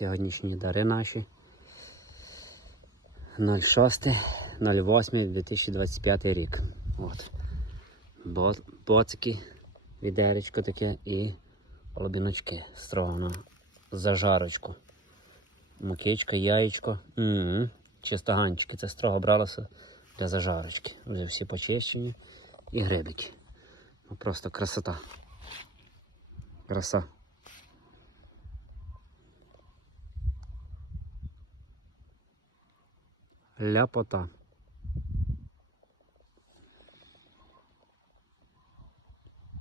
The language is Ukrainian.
Сьогоднішні дари наші. 06.08.2025 рік. От. Боцики, відеречко таке і лобіночки строго на зажарочку. Мукичка, яєчко. Чистоганчики. Це строго бралося для зажарочки. Вже всі почищені. І грибики. Ну, просто красота. Краса. Ляпота.